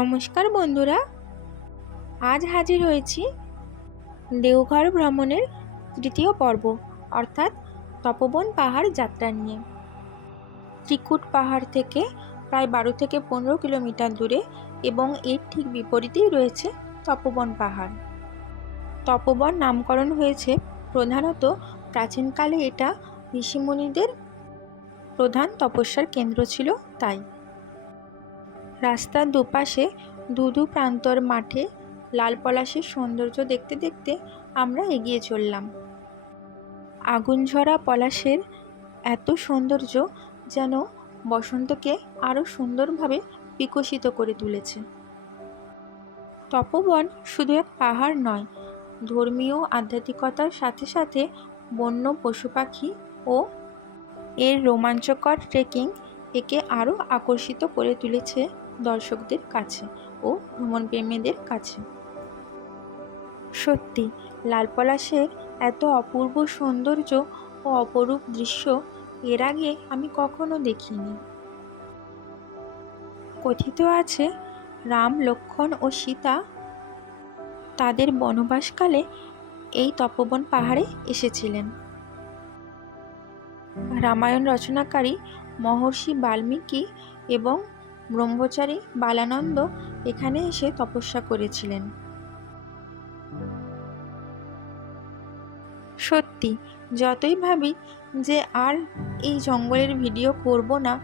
নমস্কার বন্ধুরা, আজ হাজির হয়েছি দেওঘর ভ্রমণের তৃতীয় পর্ব অর্থাৎ তপোবন পাহাড় যাত্রা নিয়ে। ত্রিকুট পাহাড় থেকে প্রায় 12 থেকে 15 কিলোমিটার দূরে এবং এর ঠিক বিপরীতেই রয়েছে তপোবন পাহাড়। তপোবন নামকরণ হয়েছে প্রধানত প্রাচীনকালে এটা ঋষিমুনিদের প্রধান তপস্যার কেন্দ্র ছিল তাই। রাস্তার দুপাশে দু প্রান্তর মাঠে লাল পলাশের সৌন্দর্য দেখতে দেখতে আমরা এগিয়ে চললাম। আগুনঝরা পলাশের এত সৌন্দর্য যেন বসন্তকে আরও সুন্দরভাবে বিকশিত করে তুলেছে। তপোবন শুধু এক পাহাড় নয়, ধর্মীয় আধ্যাত্মিকতার সাথে সাথে বন্য পশু পাখি ও এর রোমাঞ্চকর ট্রেকিং একে আরও আকর্ষিত করে তুলেছে দর্শকদের কাছে ও ভ্রমণপ্রেমীদের কাছে। সত্যি লাল পলাশের এত অপূর্ব সৌন্দর্য ও অপরূপ দৃশ্য এর আগে আমি কখনো দেখিনি। কথিত আছে রাম, লক্ষ্মণ ও সীতা তাদের বনবাসকালে এই তপোবন পাহাড়ে এসেছিলেন। রামায়ণ রচনাকারী মহর্ষি বাল্মীকি এবং ব্রহ্মচারী বালানন্দ এখানে এসে তপস্যা করেছিলেন। সত্যি যতই ভাবি যে আর এই জঙ্গলের ভিডিও করব না,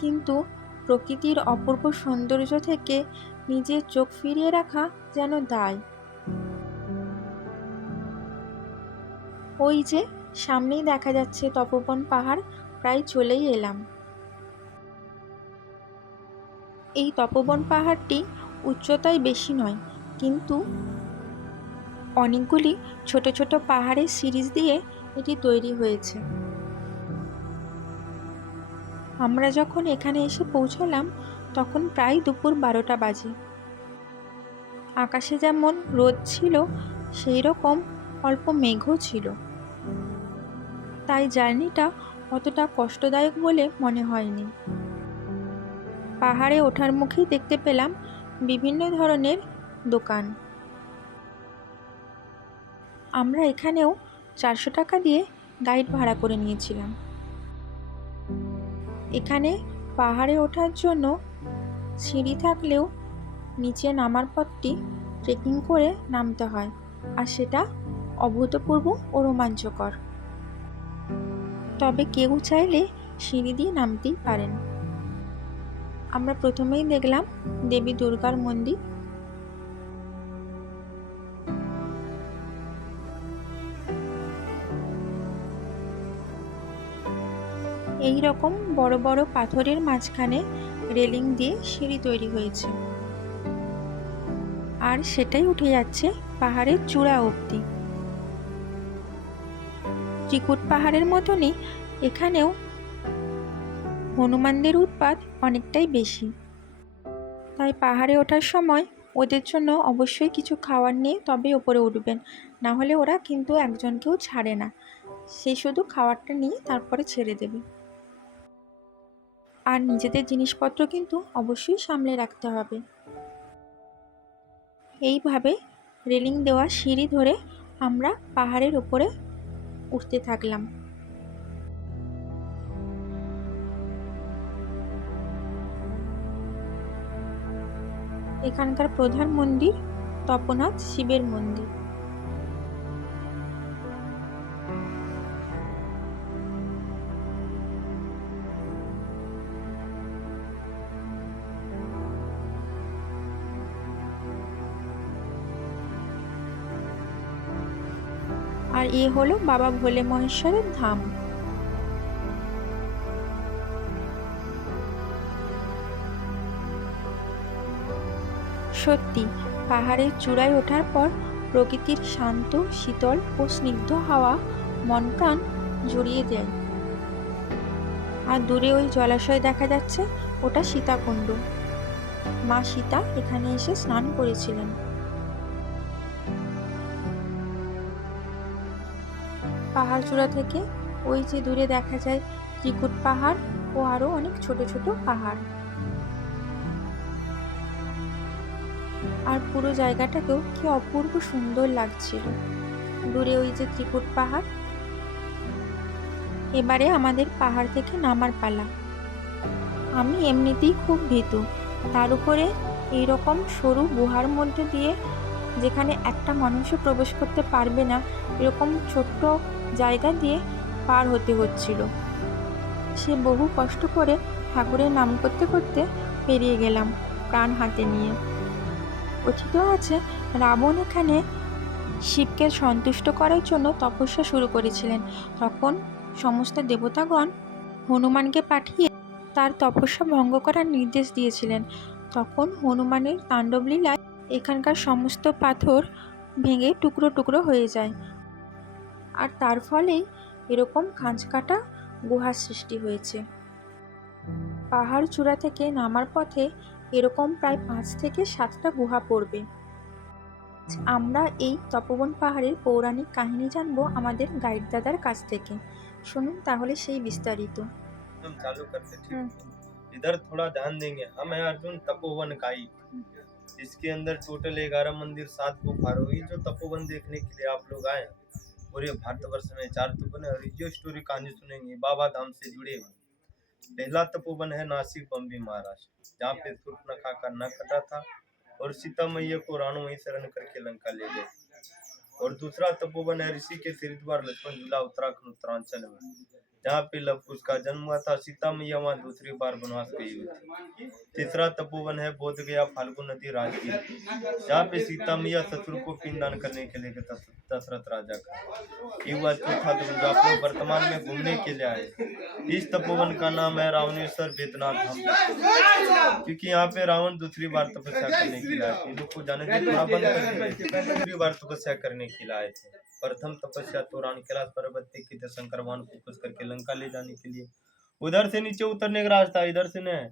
কিন্তু প্রকৃতির অপূর্ব সৌন্দর্য থেকে নিজের চোখ ফিরিয়ে রাখা যেন দায়। ওই যে সামনেই দেখা যাচ্ছে তপোবন পাহাড়, প্রায় চলেই এলাম। এই তপোবন পাহাড়টি উচ্চতায় বেশি নয়, কিন্তু অনেকগুলি ছোট ছোট পাহাড়ের সিরিজ দিয়ে এটি তৈরি হয়েছে। আমরা যখন এখানে এসে পৌঁছলাম তখন প্রায় দুপুর 12টা বাজে। আকাশে যেমন রোদ ছিল সেই রকম অল্প মেঘও ছিল, তাই জার্নিটা অতটা কষ্টদায়ক বলে মনে হয়নি। পাহাড়ে ওঠার মুখেই দেখতে পেলাম বিভিন্ন ধরনের দোকান। আমরা এখানেও 400 টাকা দিয়ে গাইড ভাড়া করে নিয়েছিলাম। এখানে পাহাড়ে ওঠার জন্য সিঁড়ি থাকলেও নিচে নামার পথটি ট্রেকিং করে নামতে হয়, আর সেটা অভূতপূর্ব ও রোমাঞ্চকর। তবে কেউ চাইলে সিঁড়ি দিয়ে নামতেই পারেন। আমরা প্রথমেই দেখলাম দেবী দুর্গার মন্দির। এই রকম বড় বড় পাথরের মাঝখানে রেলিং দিয়ে সিঁড়ি তৈরি হয়েছে, আর সেটাই উঠে যাচ্ছে পাহাড়ের চূড়া অবধি। ত্রিকুট পাহাড়ের মতনই এখানেও হনুমানদের উৎপাত অনেকটাই বেশি, তাই পাহাড়ে ওঠার সময় ওদের জন্য অবশ্যই কিছু খাবার নিয়ে তবে ওপরে উঠবেন, না হলে ওরা কিন্তু একজনকেও ছাড়ে না, সেই শুধু খাবারটা নিয়ে তারপরে ছেড়ে দেবে। আর নিজেদের জিনিসপত্র কিন্তু অবশ্যই সামলে রাখতে হবে। এইভাবে রেলিং দেওয়া সিঁড়ি ধরে আমরা পাহাড়ের উপরে উঠতে থাকলাম। এখানকার প্রধান মন্দির তপোনাথ শিবের মন্দির। আর এ হলো বাবা ভোলে মহেশ্বরের ধাম। সত্যি পাহাড়ের চূড়ায় ওঠার পর প্রকৃতির শান্ত, শীতল ও স্নিগ্ধ হাওয়া মন প্রাণ জুড়িয়ে দেয়। আর দূরে ওই জলাশয় দেখা যাচ্ছে, ওটা সীতাকুণ্ড। মা সীতা এখানে এসে স্নান করেছিলেন। পাহাড় চূড়া থেকে ওই যে দূরে দেখা যায় ত্রিকুট পাহাড় ও আরও অনেক ছোট ছোট পাহাড়। আর পুরো জায়গাটাকেও কি অপূর্ব সুন্দর লাগছিল। দূরে ওই যে ত্রিকুট পাহাড়। এবারে আমাদের পাহাড় থেকে নামার পালা। আমি এমনিতেই খুব ভীতু, তার উপরে এইরকম সরু গুহার মধ্যে দিয়ে, যেখানে একটা মানুষও প্রবেশ করতে পারবে না, এরকম ছোট্ট জায়গা দিয়ে পার হতে হচ্ছিল। সে বহু কষ্ট করে ঠাকুরের নাম করতে করতে পেরিয়ে গেলাম প্রাণ হাতে নিয়ে। কথিত আছে রাবণ এখানে শিবকে সন্তুষ্ট করার জন্য তপস্যা শুরু করেছিলেন। তখন সমস্ত দেবতাগণ হনুমানকে পাঠিয়ে তার তপস্যা ভঙ্গ করার নির্দেশ দিয়েছিলেন। তখন হনুমানের তাণ্ডবলীলায় এখানকার সমস্ত পাথর ভেঙে টুকরো টুকরো হয়ে যায়, আর তার ফলেই এরকম খাঁজকাটা গুহার সৃষ্টি হয়েছে। পাহাড় চূড়া থেকে নামার পথে এরকম প্রায় 5 থেকে 7টা গুহা পড়বে। আমরা এই তপোবন পাহাড়ের পৌরাণিক কাহিনী জানবো আমাদের গাইড দাদার কাছ থেকে। শুনুন তাহলে সেই বিস্তারিত। हम चालू करते ठीक। इधर थोड़ा ध्यान देंगे। हम है अर्जुन तपोवन गाइड, इसके अंदर टोटल 11 मंदिर 7 गुफा होगी जो तपोवन देखने के लिए आप लोग आए। पूरे भारतवर्ष में 4 तपोवन और ये स्टोरी कहानी सुनेंगे बाबा धाम से जुड़े हुए। पहला तपोवन है नासिक बम्बी महाराष्ट्र, जहाँ पे शूर्पणखा का नाक कटा था और सीता मैया को रावण वहीं शरण करके लंका ले गए। और दूसरा तपोवन है ऋषिकेश हरिद्वार लक्ष्मण झूला उत्तराखंड उत्तरांचल में, जहाँ पे लव कुश का जन्म हुआ था। सीता मैया वहाँ दूसरी बार वनवास गई हुई थी। तीसरा तपोवन है बोध गया फाल्गु नदी राजगीर, जहाँ पे सीता मैया ससुर को पिंडदान करने के लिए गए दशरथ राजा का। ये हुआ चौथा तपोवन जो आप लोग वर्तमान में घूमने के लिए आए। इस तपोवन का नाम है रावणेश्वर वेदनाथ धाम, क्योंकि यहाँ पे रावण दूसरी बार तपस्या करने के लिए आए थे। लोग को जाने से थोड़ा बंद कर दिया, दूसरी बार तपस्या करने के लिए आए थे। प्रथम तपस्या तोरण कैलाश पर्वत पे की थी शंकर भगवान को खुश करके लंका ले जाने के लिए। उधर से नीचे उतरने का रास्ता, इधर से नहीं,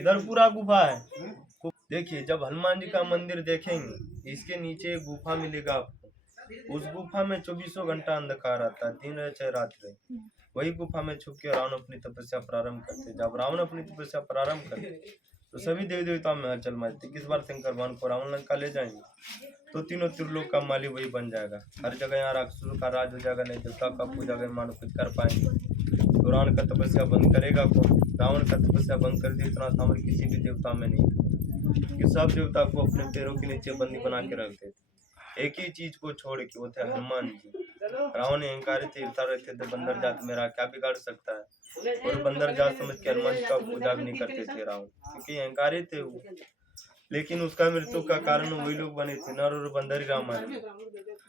इधर पूरा गुफा है। देखिए जब हनुमान जी का मंदिर देखेंगे, इसके नीचे एक गुफा मिलेगा आपको। उस गुफा में 24 घंटा अंधकार आता है, दिन रहे चाहे रात रहे। वही गुफा में छुप के रावण अपनी तपस्या प्रारंभ करते। जब रावण अपनी तपस्या प्रारंभ करते तो सभी देवी देवताओं में हलचल मचती। किस बार शंकर भगवान को रावण लंका ले जाएंगे तो तीनों त्रिलोक का माली वही बन जाएगा। हर जगह यहाँ राक्षसों का राज हो जाएगा, नहीं देवता का पूजा कर मानो कुछ कर पाएंगे। तो रावण का तपस्या बंद करेगा कौन? रावण का तपस्या बंद कर दिया, इतना सामर्थ किसी भी देवता में नहीं कि सब देवता को अपने पैरों के नीचे बंदी बना के रख देते। एक ही चीज को छोड़ के वो थे हनुमान जी। रावण अहंकारी थे, इरता रहते थे बंदर जात मेरा क्या बिगाड़ सकता है, और बंदर जात समझ के हनुमान जी का पूजा भी नहीं करते थे रावण, क्योंकि अहंकारी थे वो। लेकिन उसका मृत्यु का कारण वही लोग बने थे, नर और बंदर ही रामायण।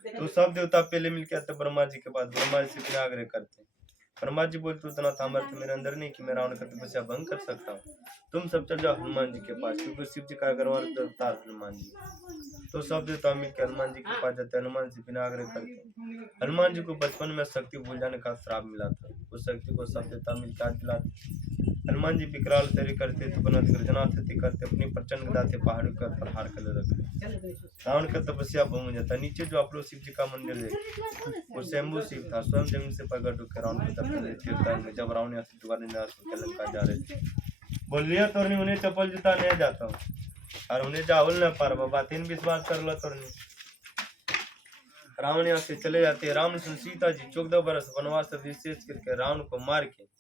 तो सब देवता पहले मिलकर आते ब्रह्मा जी के पास, ब्रह्मा जी से इतना आग्रह करते। ब्रह्मा जी बोलते उतना सामर्थ्य मेरे अंदर नहीं कि मैं रावण का तपस्या भंग कर सकता हूँ, तुम सब चल जाओ हनुमान जी के पास, क्योंकि शिव जी का अग्रवाल अवतार हनुमान जी। तो सब देवता मिलकर हनुमान जी के पास जाते, हनुमान जी बिना आग्रह करते। हनुमान जी को बचपन में शक्ति भूल जाने का श्राप मिला था, उस शक्ति को सब देवता मिलकर दिलाते। हनुमान जी विकराल तैरी करते, तुपनत गर्जनाति करते, अपनी प्रचंड गदा से पहाड़ों का प्रहार कर रखते। रावण का तपस्या भंग हो जाता। नीचे जो आप लोग शिव जी का मंदिर है वो स्वयंभू शिव था, स्वयं जमीन से प्रकट होकर रावण को तपने में। जब रावण यहाँ से दोबारा निराश होकर लंका जा रहे थे, बोल लिया तो उन्हें चप्पल जूता नहीं जाता हूँ और उन्हें जाहुल न पार बाबा तीन विश्वास कर लो तो रावण यहाँ से चले जाते। राम सीता जी 14 वर्ष वनवास विशेष करके रावण को मार के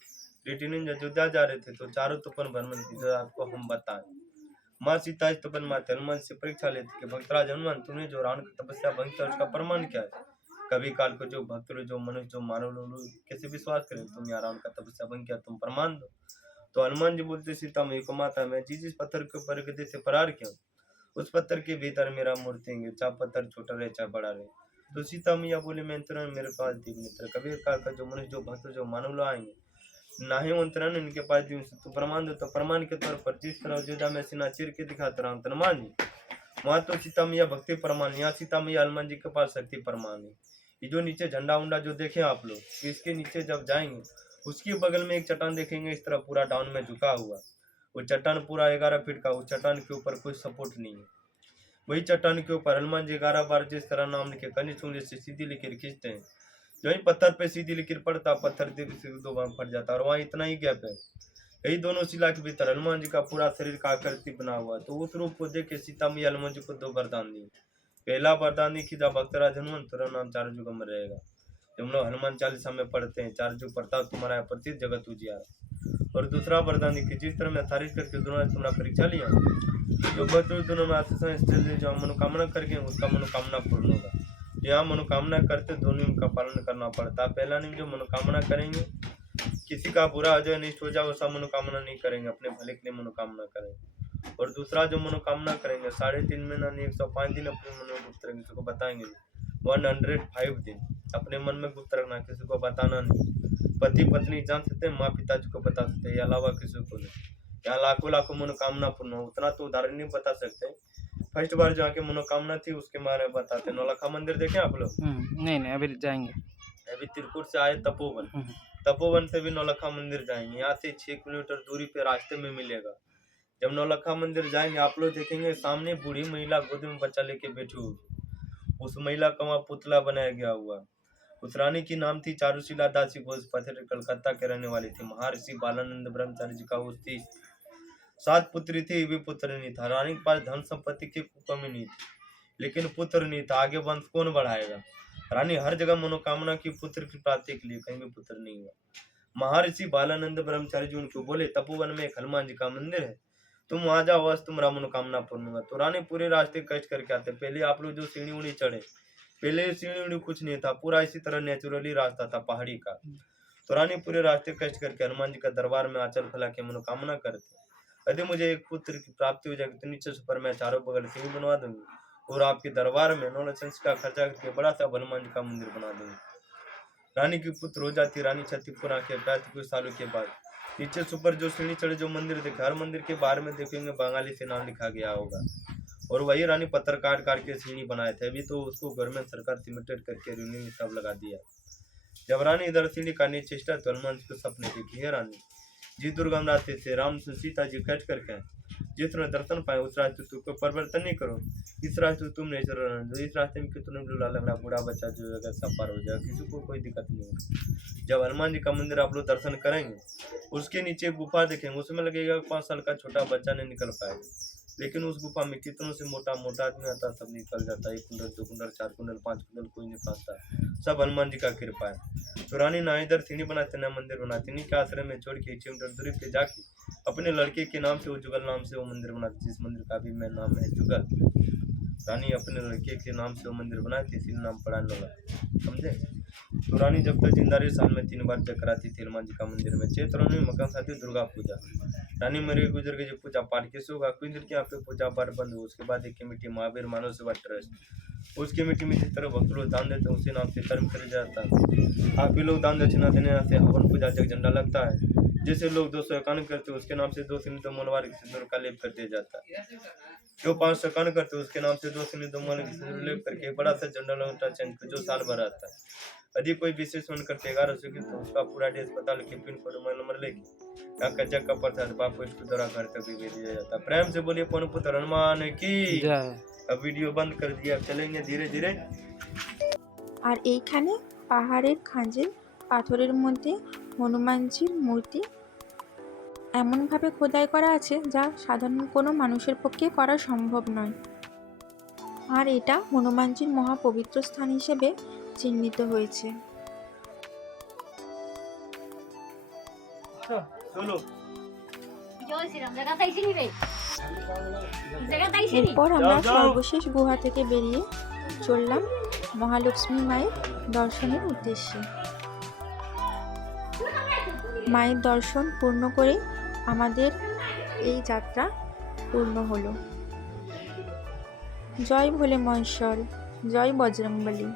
रिटर्न अयोध्या जा रहे थे। तो चारों तपन भ्रमण की जो आपको हम बताएं। माँ सीता इस तपन माते हनुमान से परीक्षा लेती कि भक्तराज हनुमान तुमने जो रावण की तपस्या भंग किया उसका प्रमाण क्या है? कभी काल को जो भक्त जो मनुष्य जो मानव लोग कैसे विश्वास करें तुम यहाँ रावण का तपस्या भंग किया, तुम प्रमाण दो। तो हनुमान जी बोलते सीता मैं को माता मैं जिस पत्थर के ऊपर गदे से फरार किया उस पत्थर के भीतर मेरा मूर्ति है, चाहे पत्थर छोटा रहे चाहे बड़ा रहे। तो सीता मैया बोले मैं तुरंत मेरे पास देव मित्र कभी काल का जो मनुष्य जो भक्त जो मानव लोग आएंगे नाही मंत्रण इनके पास दिन से तो प्रमाण दो। तो प्रमाण के तौर पर जिस तरह अयोध्या में सीना चीर के दिखाता रहा हनुमान जी, वहाँ तो सीता मैया भक्ति प्रमाण, यहाँ सीता मैया हनुमान जी के पास शक्ति प्रमाण है। ये जो नीचे झंडा उंडा जो देखे आप लोग, इसके नीचे जब जाएंगे उसके बगल में एक चट्टान देखेंगे इस तरह पूरा डाउन में झुका हुआ। वो चट्टान पूरा 11 फीट का, उस चट्टान के ऊपर कोई सपोर्ट नहीं है। वही चट्टान के ऊपर हनुमान जी 11 बार जिस तरह नाम लिखे कनिष्ठ उंगली से सीधी लकीर खींचते हैं, जो ही पत्थर पे सीधी लकीर पड़ता पत्थर से 2 बार फट जाता। और वहाँ इतना ही गैप है यही दोनों शिला के भीतर हनुमान जी का पूरा शरीर का आकृति बना हुआ है। तो उस रूप को देख के सीता मैया हनुमान जी को 2 वरदान दिए। पहला वरदान दी कि जब भक्तराज हनुमान तेरा नाम चारों जुग में रहेगा। जब हम लोग हनुमान चालीसा में पढ़ते हैं, चार जुग प्रताप तुम्हारा है, प्रति जगत उजियारा। और दूसरा वरदान दी कि जिस तरह मैं तारीफ करके दोनों ने तुम्हारा परीक्षा लिया, जो भक्त दोनों में आशीष जो मनोकामना करके उसका मनोकामना पूर्ण होगा। यहाँ मनोकामना करते दोनों नियम का पालन करना पड़ता है। पहला नियम जो मनोकामना करेंगे, किसी का बुरा जो अनिष्ट हो जाए वैसा मनोकामना नहीं करेंगे, अपने भले के लिए मनोकामना करेंगे। और दूसरा जो मनोकामना करेंगे 3.5 महीना नहीं 105 दिन अपने मन में गुप्त रखेंगे, किसी को बताएंगे 105 दिन अपने मन में गुप्त रखना, किसी को बताना नहीं। पति पत्नी जान सकते हैं, माँ पिताजी को बता सकते हैं, अलावा किसी को नहीं। यहाँ लाखों लाखों मनोकामना पूर्ण हो, उतना तो उदाहरण नहीं बता सकते। फर्स्ट बार जहाँ के मनोकामना थी उसके बारे में बताते। नौलखा मंदिर देखे आप लोग? नहीं अभी जाएंगे। अभी त्रिकुट से आए तपोवन, तपोवन से भी नौलखा मंदिर जाएंगे। यहाँ से 6 किलोमीटर दूरी पे रास्ते में मिलेगा। जब नौलखा मंदिर जाएंगे आप लोग देखेंगे सामने बूढ़ी महिला गोद में बच्चा लेके बैठी हुई। उस महिला का वहाँ पुतला बनाया गया हुआ। उस रानी की नाम थी चारुशीला दासी घोष, पथर कलकत्ता के रहने वाली थी। महर्षि बालानंद ब्रह्मचारी जी का वो थी। 7 पुत्री थी, भी पुत्र नहीं था। रानी के पास धन संपत्ति की कमी नहीं थी, लेकिन पुत्र नहीं था। आगे वंश कौन बढ़ाएगा? रानी हर जगह मनोकामना की पुत्र की प्राप्ति के लिए, कहीं भी पुत्र नहीं हुआ। महर्षि बालानंद ब्रह्मचारी जी उनको बोले तपोवन में एक हनुमान जी का मंदिर है, तुम वहां जाओ, बस तुम्हारा मनोकामना पूर्ण होगा। तो रानी पूरे रास्ते कष्ट करके आते। पहले आप लोग जो सीढ़ी उड़ी चढ़े, पहले सीढ़ी उड़ी कुछ नहीं था, पूरा इसी तरह नेचुरली रास्ता था पहाड़ी का। तो रानी पूरे रास्ते कष्ट करके हनुमान जी का दरबार में आंचल फैला के मनोकामना करते। यदि मुझे एक पुत्र की प्राप्ति हो जाएगी तो नीचे से ऊपर मैं चारों बगल सीढ़ी बनवा दूंगी और आपके दरबार में 9 लाख का खर्चा करके बड़ा सा हनुमान जी का मंदिर बना दूंगी। रानी की पुत्र हो जाती। रानी क्षतिपुरा के 35 सालों के बाद नीचे से ऊपर जो सीढ़ी चढ़े, जो मंदिर देखा, हर मंदिर के बाहर में देखेंगे बंगाली से नाम लिखा गया होगा। और वही रानी पत्थर काट के सीढ़ी बनाए थे। अभी तो उसको घर में सरकार सिमेंटेड करके रेलिंग सब लगा दिया। जब रानी इधर सीढ़ी काटने चेष्टा तो हनुमान जी को सपने देखी है रानी जी दुर्गम रास्ते से राम से सीता जी कट करके जिस तरह दर्शन पाए उस रास्ते तुमको परिवर्तन नहीं करो। इस रास्ते तुम नहीं चल रहे, इस रास्ते में कितना डूला लगना, बूढ़ा बच्चा जो है सब पार हो जाए, किसी को कोई दिक्कत नहीं होगी। जब हनुमान जी का मंदिर आप लोग दर्शन करेंगे, उसके नीचे गुफा देखेंगे, उसमें लगेगा 5 साल का छोटा बच्चा नहीं निकल पाएगा, लेकिन उस गुफा में कितनों से मोटा आदमी आता, सब निकल जाता है। 1 कुंडल 2 कुंडल 4 कुंडल 5 कुंडल कोई नहीं फंसता, सब हनुमान जी का कृपा है। तो रानी ना इधर सीढ़ी बनाते ना मंदिर बनाते, नहीं के आश्रम में छोड़ के 6 मीटर दूरी पे जाके अपने लड़के के नाम से, वो जुगल नाम से वो मंदिर बनाती, जिस मंदिर का भी मैं नाम है जुगल। रानी अपने लड़के के नाम से वो मंदिर बनाई थी, इसी नाम पड़ा लगा, समझे। तो रानी जब तक जिंदा रही साल में 3 बार चक्कर आती थी हनुमान जी का मंदिर में। चैत्र में मकर साथी दुर्गा पूजा। रानी मरे गुजर के जो पूजा पाठ कैसे होगा, कुछ दिन के यहाँ पे पूजा पाठ बंद हो। उसके बाद एक कमेटी महावीर मानव सेवा ट्रस्ट, उस कमेटी में जिस तरह भक्त लोग दान देते हैं उसी नाम से कर्म कर जाता है। आप भी लोग दान दक्षिणा देने से हवन पूजा जग झंडा लगता है। जैसे लोग 251 करते हैं उसके नाम से 2 सिंधु मनवार के सिंदूर का लेप कर दिया जाता है। जो 551 करते हैं उसके नाम से 2 सिंधु मन के सिंदूर लेप करके बड़ा सा झंडा लगता है जो साल भर आता है। यदि कोई विशेष मन करते 1100 की तो उसका पूरा डेट अस्पताल के पिन कोड मोबाइल नंबर लेके कच्चा का प्रसाद बाप को इसको द्वारा घर तक भी भेज दिया जाता है। प्रेम से बोलिए पवन पुत्र हनुमान की। अब वीडियो बंद कर दिया, चलेंगे धीरे धीरे। আর এইখানে পাহাড়ের খাঁজে পাথরের মধ্যে হনুমানজির মূর্তি এমনভাবে খোদাই করা আছে যা সাধারণ কোনো মানুষের পক্ষে করা সম্ভব নয়। আর এটা হনুমানজির মহাপবিত্র স্থান হিসেবে চিহ্নিত হয়েছে। চলো এরপর আমরা সর্বশেষ গুহা থেকে বেরিয়ে চললাম মহালক্ষ্মী মায়ের দর্শনের উদ্দেশ্যে। মায়ের দর্শন পূর্ণ করে আমাদের এই যাত্রা পূর্ণ হলো। জয় ভোলে মহেশ্বর, জয় বজরংবলী।